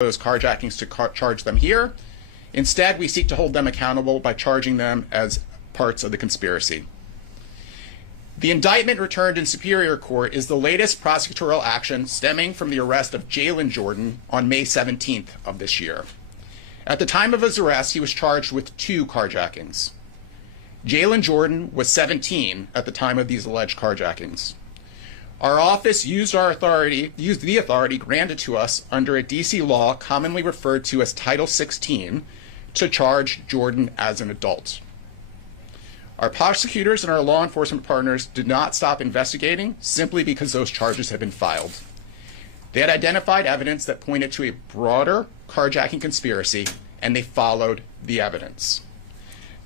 those carjackings to charge them here. Instead, we seek to hold them accountable by charging them as parts of the conspiracy. The indictment returned in Superior Court is the latest prosecutorial action stemming from the arrest of Jalen Jordan on May 17th of this year. At the time of his arrest, he was charged with 2 carjackings. Jalen Jordan was 17 at the time of these alleged carjackings. Our office used the authority granted to us under a DC law commonly referred to as Title 16 to charge Jordan as an adult. Our prosecutors and our law enforcement partners did not stop investigating simply because those charges had been filed. They had identified evidence that pointed to a broader carjacking conspiracy, and they followed the evidence.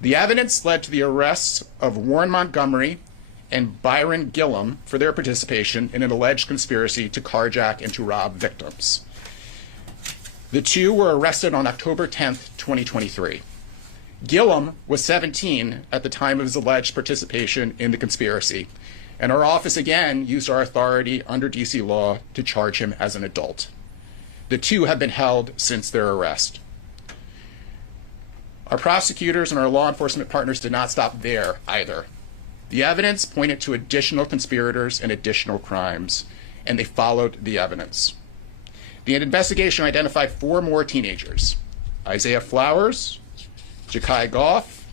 The evidence led to the arrests of Warren Montgomery and Byron Gillum for their participation in an alleged conspiracy to carjack and to rob victims. The 2 were arrested on October 10th, 2023. Gillum was 17 at the time of his alleged participation in the conspiracy, and our office again used our authority under DC law to charge him as an adult. The 2 have been held since their arrest. Our prosecutors and our law enforcement partners did not stop there either. The evidence pointed to additional conspirators and additional crimes, and they followed the evidence. The investigation identified 4 more teenagers: Isaiah Flowers, Ja'Kai Goff,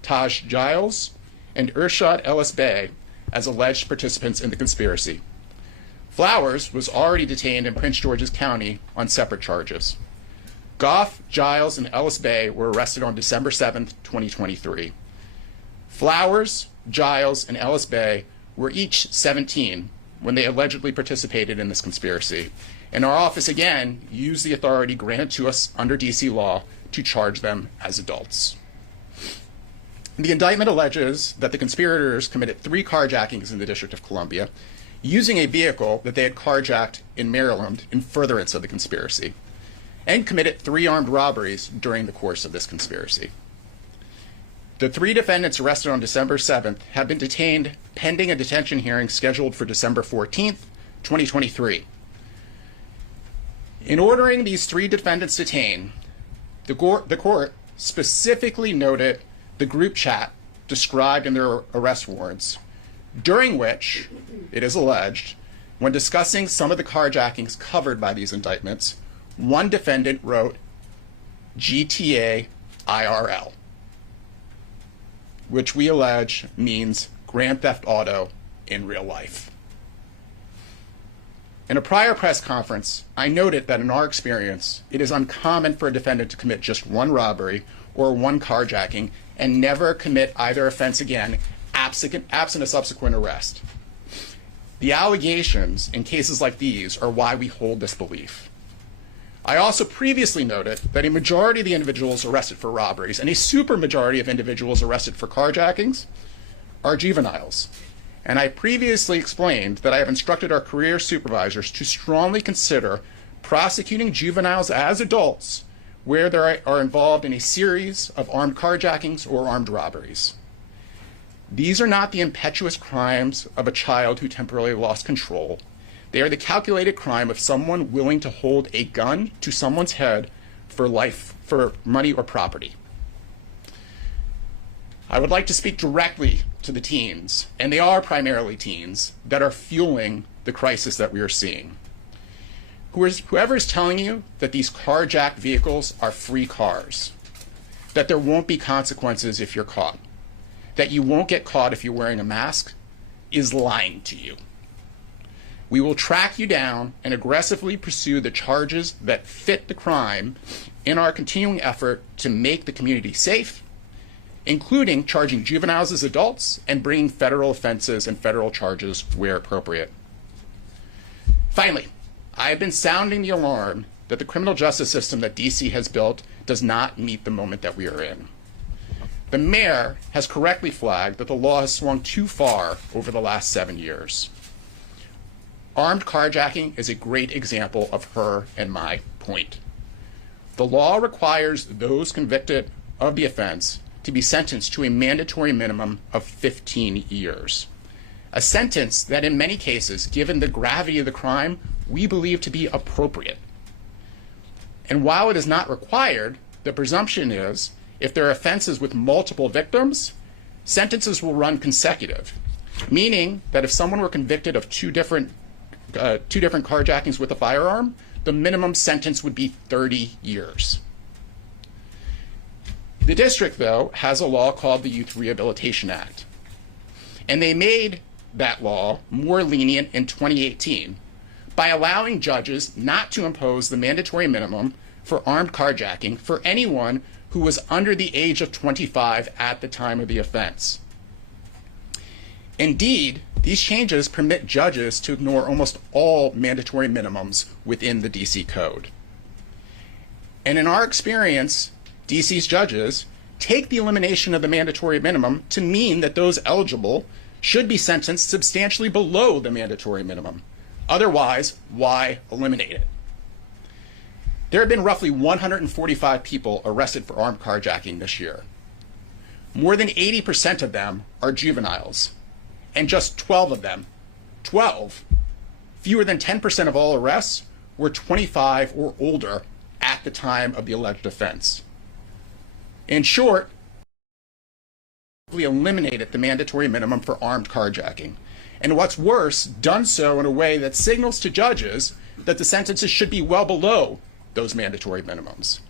Taj Giles, and Irshad Ellis Bey as alleged participants in the conspiracy. Flowers was already detained in Prince George's County on separate charges. Goff, Giles, and Ellis Bey were arrested on December 7th, 2023. Flowers, Giles, and Ellis Bey were each 17 when they allegedly participated in this conspiracy, and our office again used the authority granted to us under DC law to charge them as adults. The indictment alleges that the conspirators committed 3 carjackings in the District of Columbia using a vehicle that they had carjacked in Maryland in furtherance of the conspiracy, and committed 3 armed robberies during the course of this conspiracy. The 3 defendants arrested on December 7th have been detained pending a detention hearing scheduled for December 14th, 2023. In ordering these 3 defendants detained, the court specifically noted the group chat described in their arrest warrants, during which, it is alleged, when discussing some of the carjackings covered by these indictments, one defendant wrote GTA IRL, which we allege means Grand Theft Auto in real life. In a prior press conference, I noted that in our experience, it is uncommon for a defendant to commit just 1 robbery or 1 carjacking and never commit either offense again, absent a subsequent arrest. The allegations in cases like these are why we hold this belief. I also previously noted that a majority of the individuals arrested for robberies and a supermajority of individuals arrested for carjackings are juveniles. And I previously explained that I have instructed our career supervisors to strongly consider prosecuting juveniles as adults where they are involved in a series of armed carjackings or armed robberies. These are not the impetuous crimes of a child who temporarily lost control. They are the calculated crime of someone willing to hold a gun to someone's head for life, for money or property. I would like to speak directly to the teens, and they are primarily teens, that are fueling the crisis that we are seeing. Whoever is telling you that these carjacked vehicles are free cars, that there won't be consequences if you're caught, that you won't get caught if you're wearing a mask, is lying to you. We will track you down and aggressively pursue the charges that fit the crime in our continuing effort to make the community safe, including charging juveniles as adults and bringing federal offenses and federal charges where appropriate. Finally, I have been sounding the alarm that the criminal justice system that DC has built does not meet the moment that we are in. The mayor has correctly flagged that the law has swung too far over the last 7 years. Armed carjacking is a great example of her and my point. The law requires those convicted of the offense to be sentenced to a mandatory minimum of 15 years. A sentence that in many cases, given the gravity of the crime, we believe to be appropriate. And while it is not required, the presumption is if there are offenses with multiple victims, sentences will run consecutive, meaning that if someone were convicted of two different carjackings with a firearm, the minimum sentence would be 30 years. The district, though, has a law called the Youth Rehabilitation Act, and they made that law more lenient in 2018 by allowing judges not to impose the mandatory minimum for armed carjacking for anyone who was under the age of 25 at the time of the offense. Indeed, these changes permit judges to ignore almost all mandatory minimums within the DC Code. And in our experience, DC's judges take the elimination of the mandatory minimum to mean that those eligible should be sentenced substantially below the mandatory minimum. Otherwise, why eliminate it? There have been roughly 145 people arrested for armed carjacking this year. More than 80% of them are juveniles, and just 12 of them, fewer than 10% of all arrests, were 25 or older at the time of the alleged offense. In short, we eliminated the mandatory minimum for armed carjacking. And what's worse, done so in a way that signals to judges that the sentences should be well below those mandatory minimums.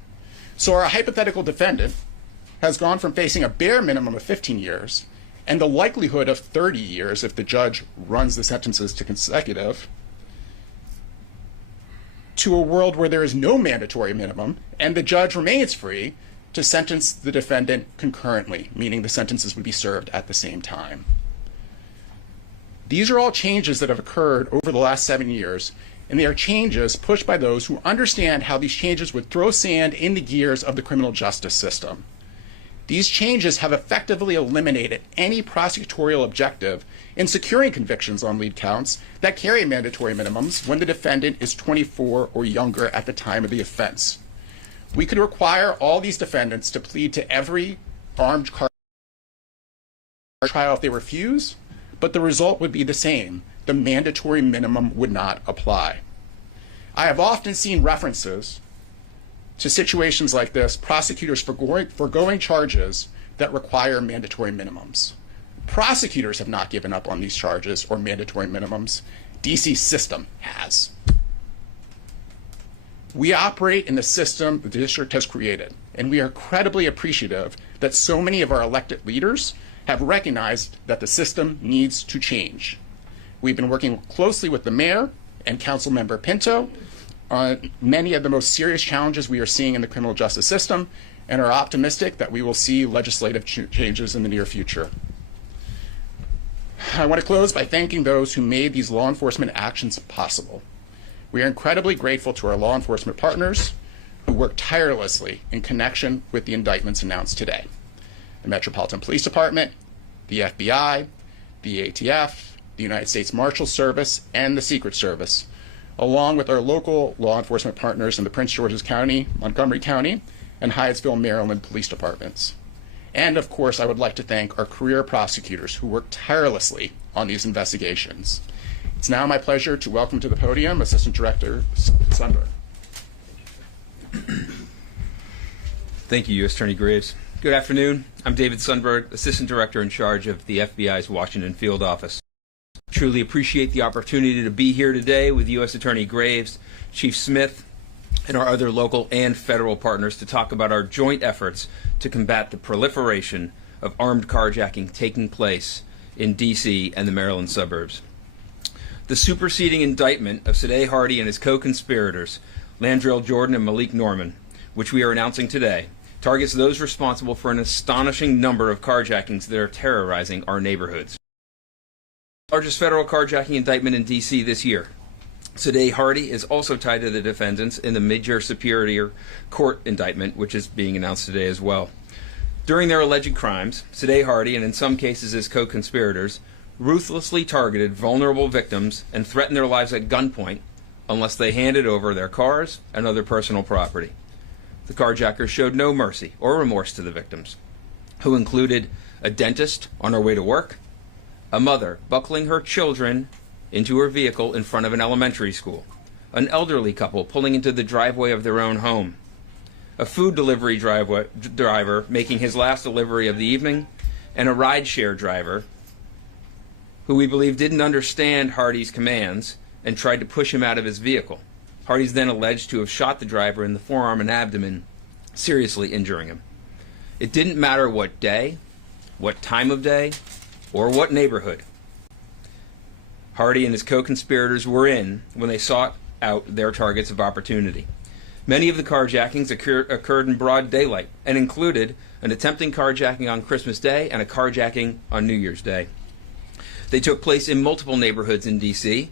So our hypothetical defendant has gone from facing a bare minimum of 15 years and the likelihood of 30 years if the judge runs the sentences to consecutive, to a world where there is no mandatory minimum and the judge remains free to sentence the defendant concurrently, meaning the sentences would be served at the same time. These are all changes that have occurred over the last 7 years, and they are changes pushed by those who understand how these changes would throw sand in the gears of the criminal justice system. These changes have effectively eliminated any prosecutorial objective in securing convictions on lead counts that carry mandatory minimums when the defendant is 24 or younger at the time of the offense. We could require all these defendants to plead to every armed car trial if they refuse, but the result would be the same. The mandatory minimum would not apply. I have often seen references to situations like this, prosecutors foregoing charges that require mandatory minimums. Prosecutors have not given up on these charges or mandatory minimums. DC's system has. We operate in the system the district has created, and we are incredibly appreciative that so many of our elected leaders have recognized that the system needs to change. We've been working closely with the mayor and Councilmember Pinto on many of the most serious challenges we are seeing in the criminal justice system, and are optimistic that we will see legislative changes in the near future. I want to close by thanking those who made these law enforcement actions possible. We are incredibly grateful to our law enforcement partners who worked tirelessly in connection with the indictments announced today. The Metropolitan Police Department, the FBI, the ATF, the United States Marshal Service, and the Secret Service, along with our local law enforcement partners in the Prince George's County, Montgomery County, and Hyattsville, Maryland police departments. And of course, I would like to thank our career prosecutors who worked tirelessly on these investigations. It's now my pleasure to welcome to the podium Assistant Director Sundberg. Thank you, U.S. Attorney Graves. Good afternoon. I'm David Sundberg, Assistant Director in charge of the FBI's Washington Field Office. Truly appreciate the opportunity to be here today with U.S. Attorney Graves, Chief Smith, and our other local and federal partners to talk about our joint efforts to combat the proliferation of armed carjacking taking place in D.C. and the Maryland suburbs. The superseding indictment of Sadeh Hardy and his co-conspirators, Landrell Jordan and Malik Norman, which we are announcing today, targets those responsible for an astonishing number of carjackings that are terrorizing our neighborhoods. Largest federal carjacking indictment in D.C. this year. Sadeh Hardy is also tied to the defendants in the Mid-Year Superior Court indictment, which is being announced today as well. During their alleged crimes, Sadeh Hardy, and in some cases his co-conspirators, ruthlessly targeted vulnerable victims and threatened their lives at gunpoint unless they handed over their cars and other personal property. The carjackers showed no mercy or remorse to the victims, who included a dentist on her way to work, a mother buckling her children into her vehicle in front of an elementary school, an elderly couple pulling into the driveway of their own home, a food delivery driver making his last delivery of the evening, and a rideshare driver who we believe didn't understand Hardy's commands and tried to push him out of his vehicle. Hardy's then alleged to have shot the driver in the forearm and abdomen, seriously injuring him. It didn't matter what day, what time of day, or what neighborhood Hardy and his co-conspirators were in when they sought out their targets of opportunity. Many of the carjackings occurred in broad daylight and included an attempted carjacking on Christmas Day and a carjacking on New Year's Day. They took place in multiple neighborhoods in D.C.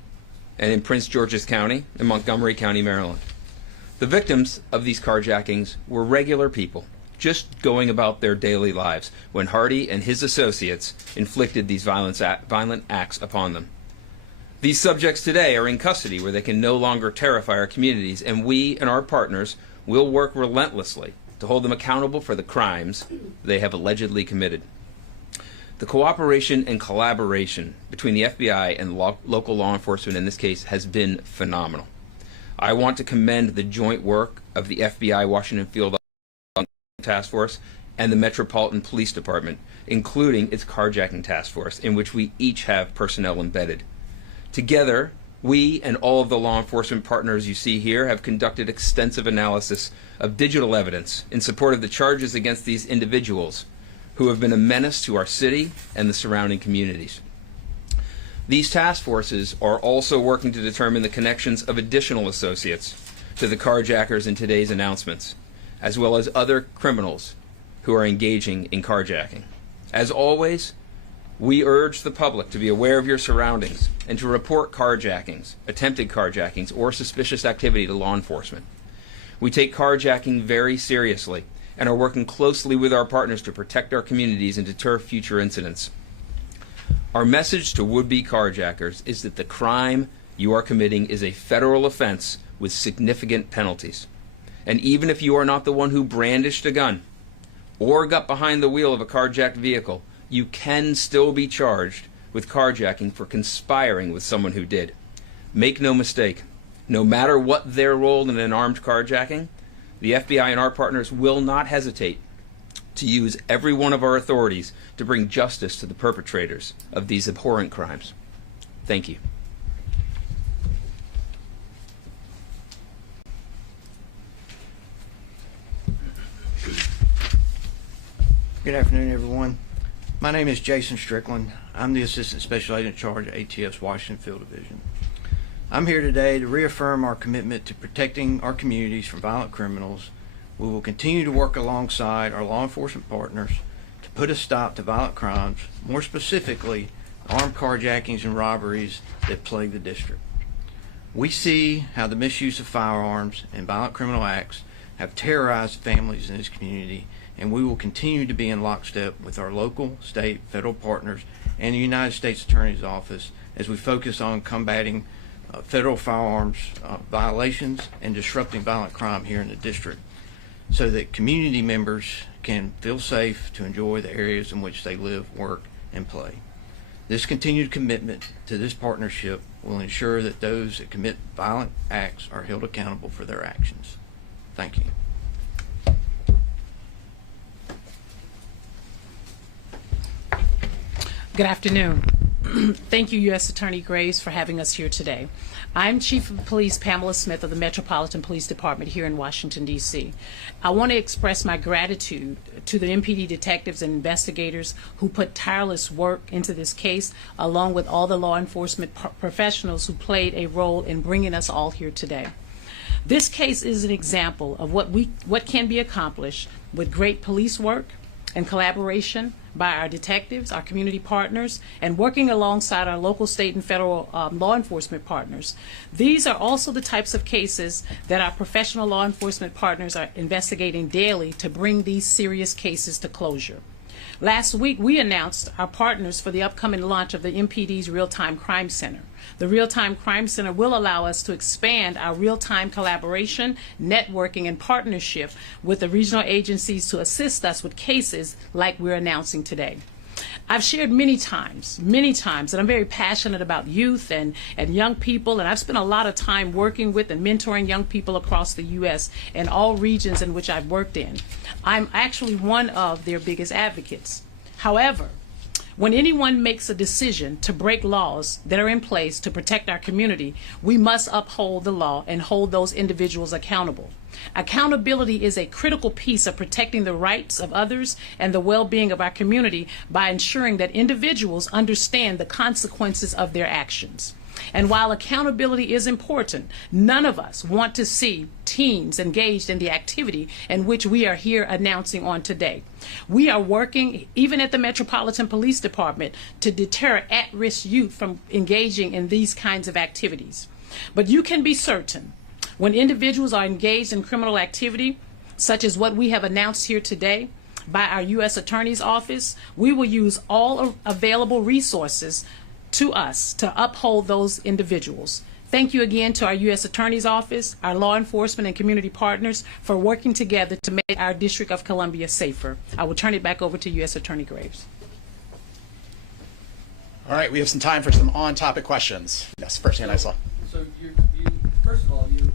and in Prince George's County and Montgomery County, Maryland. The victims of these carjackings were regular people, just going about their daily lives when Hardy and his associates inflicted these violent acts upon them. These subjects today are in custody where they can no longer terrify our communities, and we and our partners will work relentlessly to hold them accountable for the crimes they have allegedly committed. The cooperation and collaboration between the FBI and local law enforcement in this case has been phenomenal. I want to commend the joint work of the FBI Washington Field Task Force and the Metropolitan Police Department, including its carjacking task force, in which we each have personnel embedded. Together, we and all of the law enforcement partners you see here have conducted extensive analysis of digital evidence in support of the charges against these individuals who have been a menace to our city and the surrounding communities. These task forces are also working to determine the connections of additional associates to the carjackers in today's announcements, as well as other criminals who are engaging in carjacking. As always, we urge the public to be aware of your surroundings and to report carjackings, attempted carjackings, or suspicious activity to law enforcement. We take carjacking very seriously and are working closely with our partners to protect our communities and deter future incidents. Our message to would-be carjackers is that the crime you are committing is a federal offense with significant penalties. And even if you are not the one who brandished a gun or got behind the wheel of a carjacked vehicle, you can still be charged with carjacking for conspiring with someone who did. Make no mistake, no matter what their role in an armed carjacking, the FBI and our partners will not hesitate to use every one of our authorities to bring justice to the perpetrators of these abhorrent crimes. Thank you. Good afternoon, everyone. My name is Jason Strickland. I'm the Assistant Special Agent in charge of ATF's Washington Field Division. I'm here today to reaffirm our commitment to protecting our communities from violent criminals. We will continue to work alongside our law enforcement partners to put a stop to violent crimes, more specifically armed carjackings and robberies that plague the district. We see how the misuse of firearms and violent criminal acts have terrorized families in this community, and we will continue to be in lockstep with our local, state, federal partners and the United States Attorney's Office as we focus on combating federal firearms violations and disrupting violent crime here in the district, so that community members can feel safe to enjoy the areas in which they live, work, and play. This continued commitment to this partnership will ensure that those that commit violent acts are held accountable for their actions. Thank you. Good afternoon. Thank you, U.S. Attorney Graves, for having us here today. I'm Chief of Police Pamela Smith of the Metropolitan Police Department here in Washington, D.C. I want to express my gratitude to the MPD detectives and investigators who put tireless work into this case, along with all the law enforcement professionals who played a role in bringing us all here today. This case is an example of what can be accomplished with great police work and collaboration by our detectives, our community partners, and working alongside our local, state, and federal law enforcement partners. These are also the types of cases that our professional law enforcement partners are investigating daily to bring these serious cases to closure. Last week, we announced our partners for the upcoming launch of the MPD's Real-Time Crime Center. The Real-Time Crime Center will allow us to expand our real-time collaboration, networking, and partnership with the regional agencies to assist us with cases like we're announcing today. I've shared many times, that I'm very passionate about youth and young people, and I've spent a lot of time working with and mentoring young people across the U.S. and all regions in which I've worked in. I'm actually one of their biggest advocates. However, when anyone makes a decision to break laws that are in place to protect our community, we must uphold the law and hold those individuals accountable. Accountability is a critical piece of protecting the rights of others and the well-being of our community by ensuring that individuals understand the consequences of their actions. And while accountability is important, none of us want to see teens engaged in the activity in which we are here announcing on today. We are working, even at the Metropolitan Police Department, to deter at-risk youth from engaging in these kinds of activities. But you can be certain, when individuals are engaged in criminal activity, such as what we have announced here today by our U.S. Attorney's Office, we will use all available resources to us to uphold those individuals. Thank you again to our U.S. Attorney's Office, our law enforcement and community partners for working together to make our District of Columbia safer. I will turn it back over to U.S. Attorney Graves. All right, we have some time for some on-topic questions. Yes, first hand I saw. So first of all, you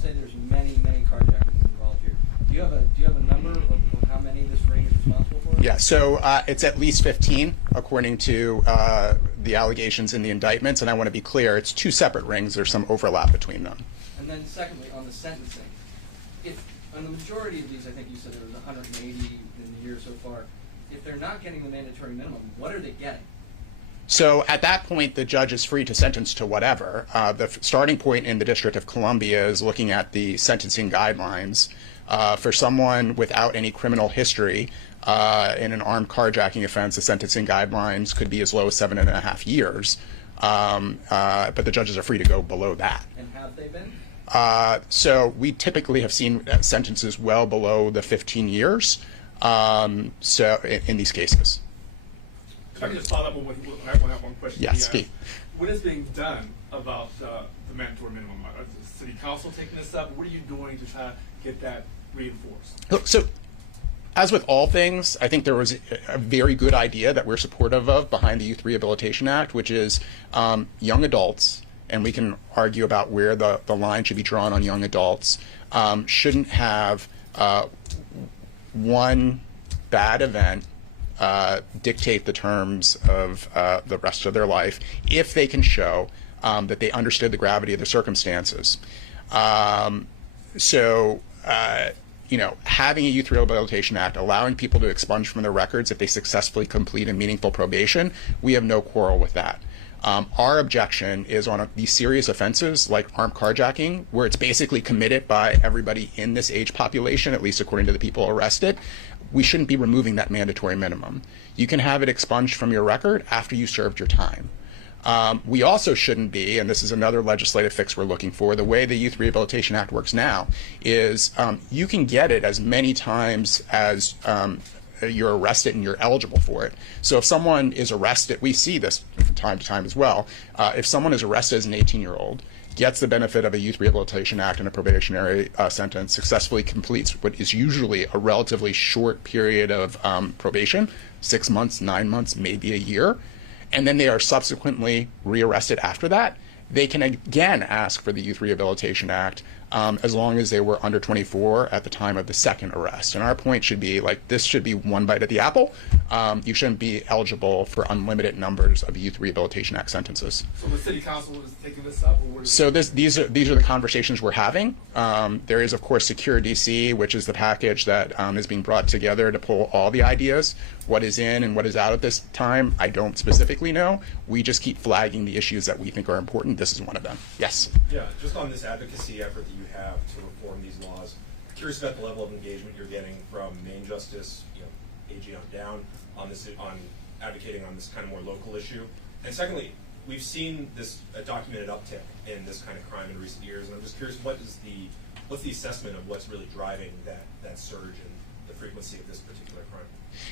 say there's many carjackings involved here. Do you have a number of how many this ring is responsible for? Yeah, so it's at least 15, according to the allegations in the indictments. And I want to be clear, it's two separate rings. There's some overlap between them. And then secondly, on the sentencing, if on the majority of these, I think you said there was 180 in the year so far, if they're not getting the mandatory minimum, what are they getting? So at that point, the judge is free to sentence to whatever. The starting point in the District of Columbia is looking at the sentencing guidelines. For someone without any criminal history in an armed carjacking offense, the sentencing guidelines could be as low as 7.5 years. But the judges are free to go below that. And have they been? So we typically have seen sentences well below the 15 years so in these cases. If I can just follow up on one question. Yes, Steve. What is being done about the mandatory minimum? Is the City Council taking this up? What are you doing to try to get that reinforced? Look, so as with all things, I think there was a very good idea that we're supportive of behind the Youth Rehabilitation Act, which is young adults, and we can argue about where the line should be drawn on young adults, shouldn't have one bad event dictate the terms of the rest of their life if they can show that they understood the gravity of the circumstances. Having a Youth Rehabilitation Act, allowing people to expunge from their records if they successfully complete a meaningful probation, we have no quarrel with that. Our objection is on these serious offenses like armed carjacking, where it's basically committed by everybody in this age population, at least according to the people arrested. We shouldn't be removing that mandatory minimum. You can have it expunged from your record after you served your time. We also shouldn't be, and this is another legislative fix we're looking for, the way the Youth Rehabilitation Act works now is you can get it as many times as you're arrested and you're eligible for it. So if someone is arrested, we see this from time to time as well, if someone is arrested as an 18-year-old, gets the benefit of a Youth Rehabilitation Act and a probationary sentence, successfully completes what is usually a relatively short period of probation, 6 months, 9 months, maybe a year, and then they are subsequently rearrested after that, they can again ask for the Youth Rehabilitation Act as long as they were under 24 at the time of the second arrest. And our point should be, like, this should be one bite at the apple. You shouldn't be eligible for unlimited numbers of Youth Rehabilitation Act sentences. So the City Council is taking this up? Or what is so these are the conversations we're having. There is, of course, Secure DC, which is the package that is being brought together to pull all the ideas. What is in and what is out at this time, I don't specifically know. We just keep flagging the issues that we think are important. This is one of them. Yes? Yeah, just on this advocacy effort that you have to reform these laws, curious about the level of engagement you're getting from Main Justice, AG on down, on advocating on this kind of more local issue. And secondly, we've seen a documented uptick in this kind of crime in recent years, and I'm just curious, what's the assessment of what's really driving that surge in the frequency of this particular crime?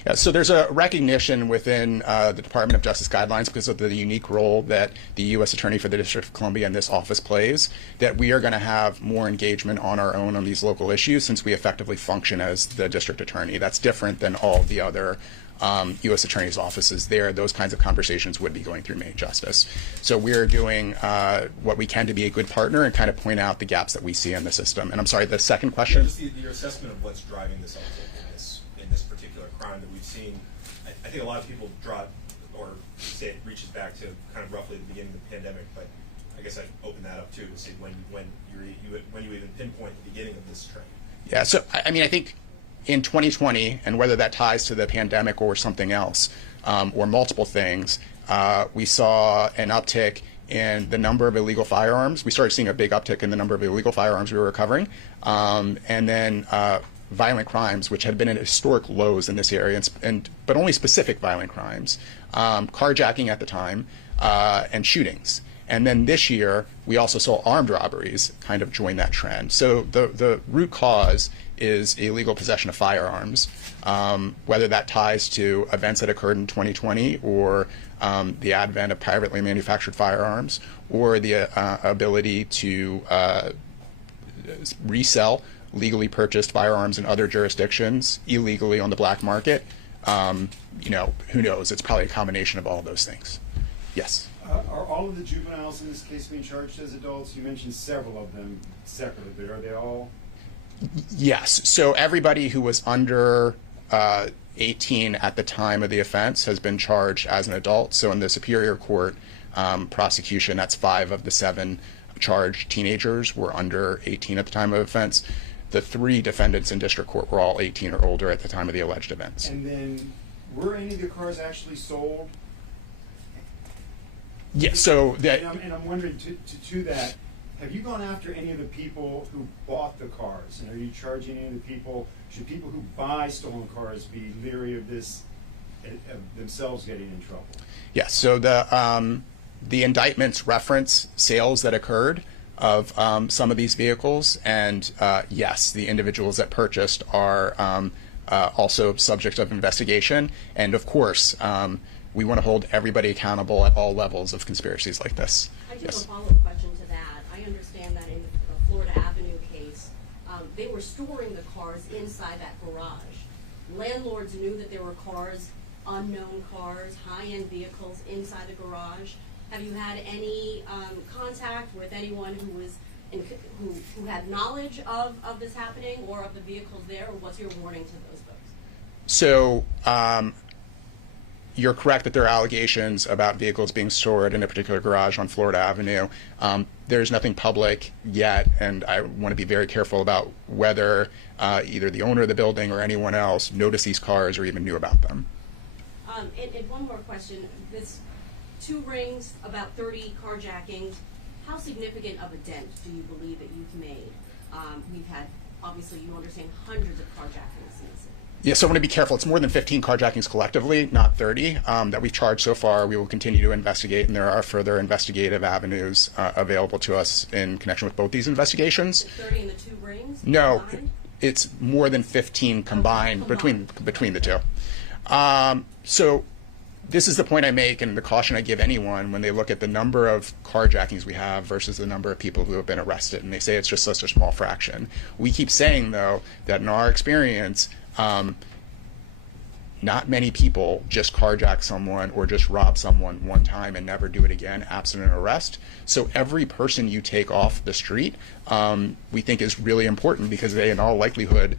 Yeah, so there's a recognition within the Department of Justice guidelines, because of the unique role that the U.S. Attorney for the District of Columbia and this office plays, that we are going to have more engagement on our own on these local issues since we effectively function as the district attorney. That's different than all the other U.S. Attorney's offices there, those kinds of conversations would be going through Main Justice. So we're doing what we can to be a good partner and kind of point out the gaps that we see in the system. And I'm sorry, the second question? Yeah, just your assessment of what's driving this uptick in this particular crime that we've seen. I think a lot of people draw or say it reaches back to kind of roughly the beginning of the pandemic, but I guess I'd open that up too to see when you even pinpoint the beginning of this trend. Yeah, so I mean, I think in 2020, and whether that ties to the pandemic or something else, or multiple things, we saw an uptick in the number of illegal firearms. We started seeing a big uptick in the number of illegal firearms we were recovering, and then violent crimes, which had been at historic lows in this area, but only specific violent crimes, carjacking at the time, and shootings. And then this year, we also saw armed robberies kind of join that trend. So the root cause is illegal possession of firearms, whether that ties to events that occurred in 2020 or the advent of privately manufactured firearms or the ability to resell legally purchased firearms in other jurisdictions illegally on the black market. Who knows? It's probably a combination of all those things. Yes. Are all of the juveniles in this case being charged as adults? You mentioned several of them separately, but are they all? Yes. So everybody who was under 18 at the time of the offense has been charged as an adult. So in the Superior Court prosecution, that's 5 of the 7 charged teenagers were under 18 at the time of offense. The 3 defendants in district court were all 18 or older at the time of the alleged events. And then, were any of the cars actually sold? Yes. So that. And I'm wondering to that, have you gone after any of the people who bought the cars? And are you charging any of the people? Should people who buy stolen cars be leery of this, of themselves getting in trouble? Yes. So the indictments reference sales that occurred of some of these vehicles, and yes, the individuals that purchased are also subject of investigation. And of course, we want to hold everybody accountable at all levels of conspiracies like this. I do Yes. have a follow-up question to that. I understand that in the Florida Avenue case, they were storing the cars inside that garage. Landlords knew that there were cars, unknown cars, high-end vehicles inside the garage. Have you had any contact with anyone who was who had knowledge of this happening or of the vehicles there? Or what's your warning to those folks? So you're correct that there are allegations about vehicles being stored in a particular garage on Florida Avenue. There's nothing public yet, and I want to be very careful about whether either the owner of the building or anyone else noticed these cars or even knew about them. And one more question. This 2 rings, about 30 carjackings. How significant of a dent do you believe that you've made? We've had, obviously, you understand, hundreds of carjackings in the city. Yeah, so I want to be careful. It's more than 15 carjackings collectively, not 30, that we've charged so far. We will continue to investigate, and there are further investigative avenues available to us in connection with both these investigations. 30 in the 2 rings? No, combined? it's more than 15 combined, Okay, between the 2. So this is the point I make and the caution I give anyone when they look at the number of carjackings we have versus the number of people who have been arrested, and they say it's just such a small fraction. We keep saying, though, that in our experience, not many people just carjack someone or just rob someone one time and never do it again absent an arrest. So every person you take off the street, we think is really important because they, in all likelihood,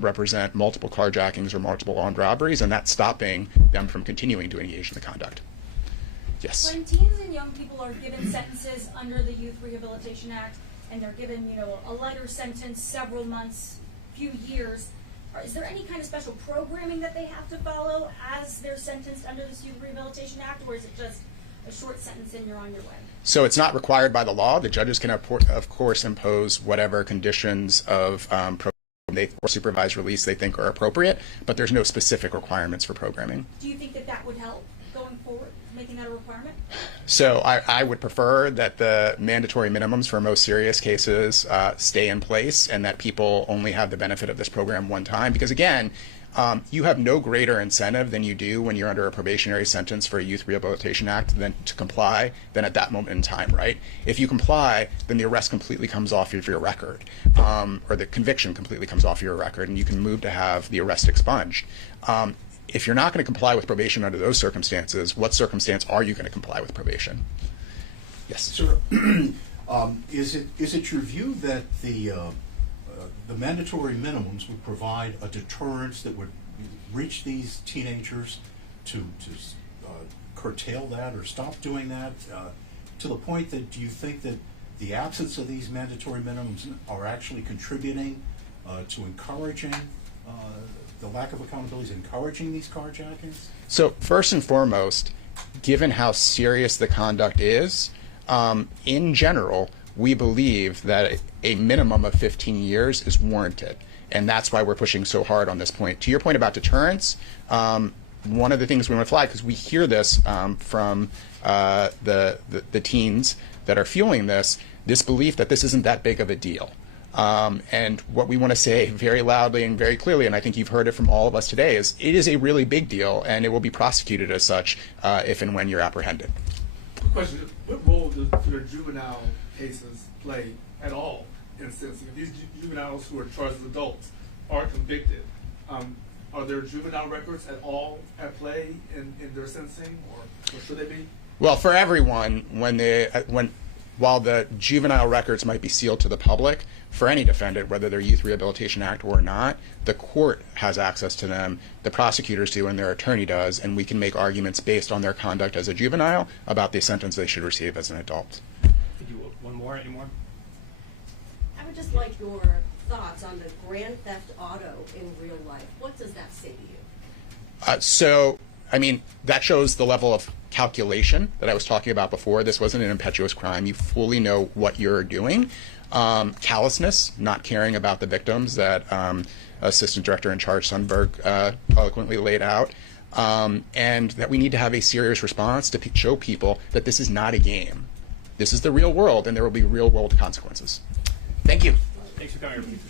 represent multiple carjackings or multiple armed robberies, and that's stopping them from continuing to engage in the conduct. Yes. When teens and young people are given sentences under the Youth Rehabilitation Act, and they're given, a lighter sentence, several months, few years, is there any kind of special programming that they have to follow as they're sentenced under this Youth Rehabilitation Act, or is it just a short sentence and you're on your way? So it's not required by the law. The judges can, of course, impose whatever conditions of or supervised release they think are appropriate, but there's no specific requirements for programming. Do you think that that would help going forward, making that a requirement? So I would prefer that the mandatory minimums for most serious cases stay in place and that people only have the benefit of this program one time, because again, you have no greater incentive than you do when you're under a probationary sentence for a Youth Rehabilitation Act than to comply than at that moment in time, right? If you comply, then the arrest completely comes off of your record, or the conviction completely comes off your record, and you can move to have the arrest expunged. if you're not going to comply with probation under those circumstances, what circumstance are you going to comply with probation? Yes. Sir, is it your view that the mandatory minimums would provide a deterrence that would reach these teenagers to curtail that or stop doing that, to the point that do you think that the absence of these mandatory minimums are actually contributing to encouraging the lack of accountability, is encouraging these carjackings? So first and foremost, given how serious the conduct is, in general, we believe that a minimum of 15 years is warranted. And that's why we're pushing so hard on this point. To your point about deterrence, one of the things we want to flag, because we hear this from the teens that are fueling this belief that this isn't that big of a deal. And what we want to say very loudly and very clearly, and I think you've heard it from all of us today, is it is a really big deal, and it will be prosecuted as such if and when you're apprehended. Quick question, what role do the juvenile cases play at all in sentencing? If these juveniles who are charged as adults are convicted, are there juvenile records at all at play in their sentencing, or should they be? Well, for everyone, while the juvenile records might be sealed to the public, for any defendant, whether they're Youth Rehabilitation Act or not, the court has access to them, the prosecutors do, and their attorney does, and we can make arguments based on their conduct as a juvenile about the sentence they should receive as an adult. Could you one more? Any more? I would just like your thoughts on the grand theft auto in real life. What does that say to you? So, I mean, that shows the level of calculation that I was talking about before. This wasn't an impetuous crime. You fully know what you're doing. Callousness, not caring about the victims that Assistant Director in Charge Sundberg eloquently laid out, and that we need to have a serious response to show people that this is not a game. This is the real world, and there will be real world consequences. Thank you. Thanks for coming, everybody.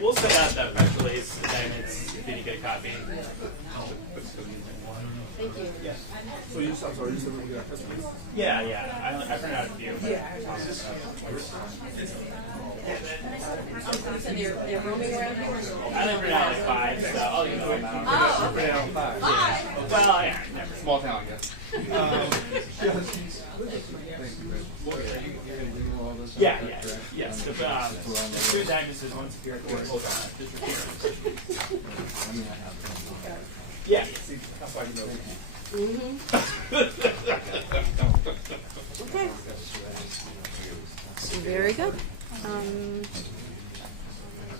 We'll send out that press release, and then if you get a copy. Thank you. Yes. So I'm sorry, you said we got a press release? Yeah. I printed out a few. You said they're roaming around here? I only printed out like 5, so I'll email them out. Oh, Print out 5. Five? Well, yeah, never. Small town, I guess. Yes. The two diagnoses, one severe course. Yeah. Okay. Very good.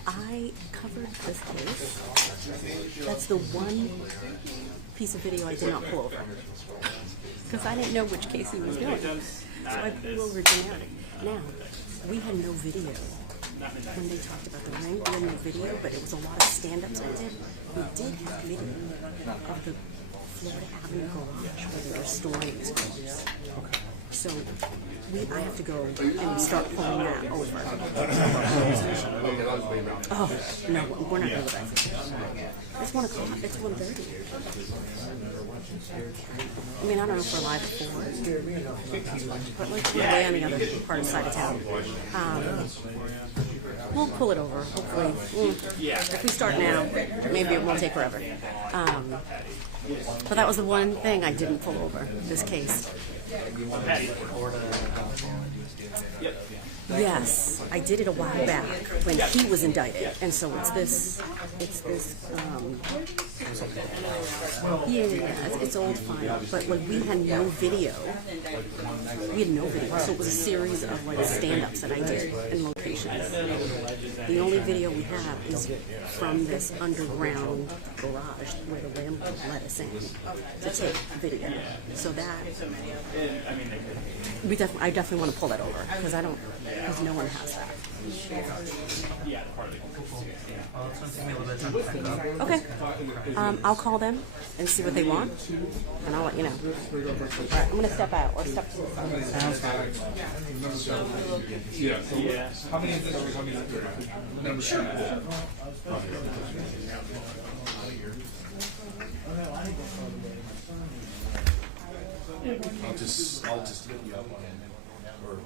I covered this case. That's the one piece of video I did not pull over. Because I didn't know which case he was doing. So I pulled over generic. Now, we had no video when they talked about the ring. We had no video, but it was a lot of stand-ups I did. We did have video of the Florida Avenue garage where they were storing these cars. So I have to go and start pulling that over. Oh, no, we're not going to go back. It's 1 o'clock. It's 1:30. I mean, I don't know if we're live at 4, but like we're way on the other part of the side of town. We'll pull it over, hopefully. If we start now, maybe it won't take forever. But that was the one thing I didn't pull over, this case. Yes, I did it a while back when he was indicted, and so it's this, it's old file, but like we had no video, so it was a series of like stand-ups that I did in locations. The only video we have is from this underground garage where the landlord let us in to take video, so that, I definitely want to pull that over, because because no one has that. Yeah, part of it. Okay. I'll call them and see what they want, and I'll let you know. All right, I'm going to step out or step to the side. Yeah. How many is this? Sure. I'll just hit you up on it, or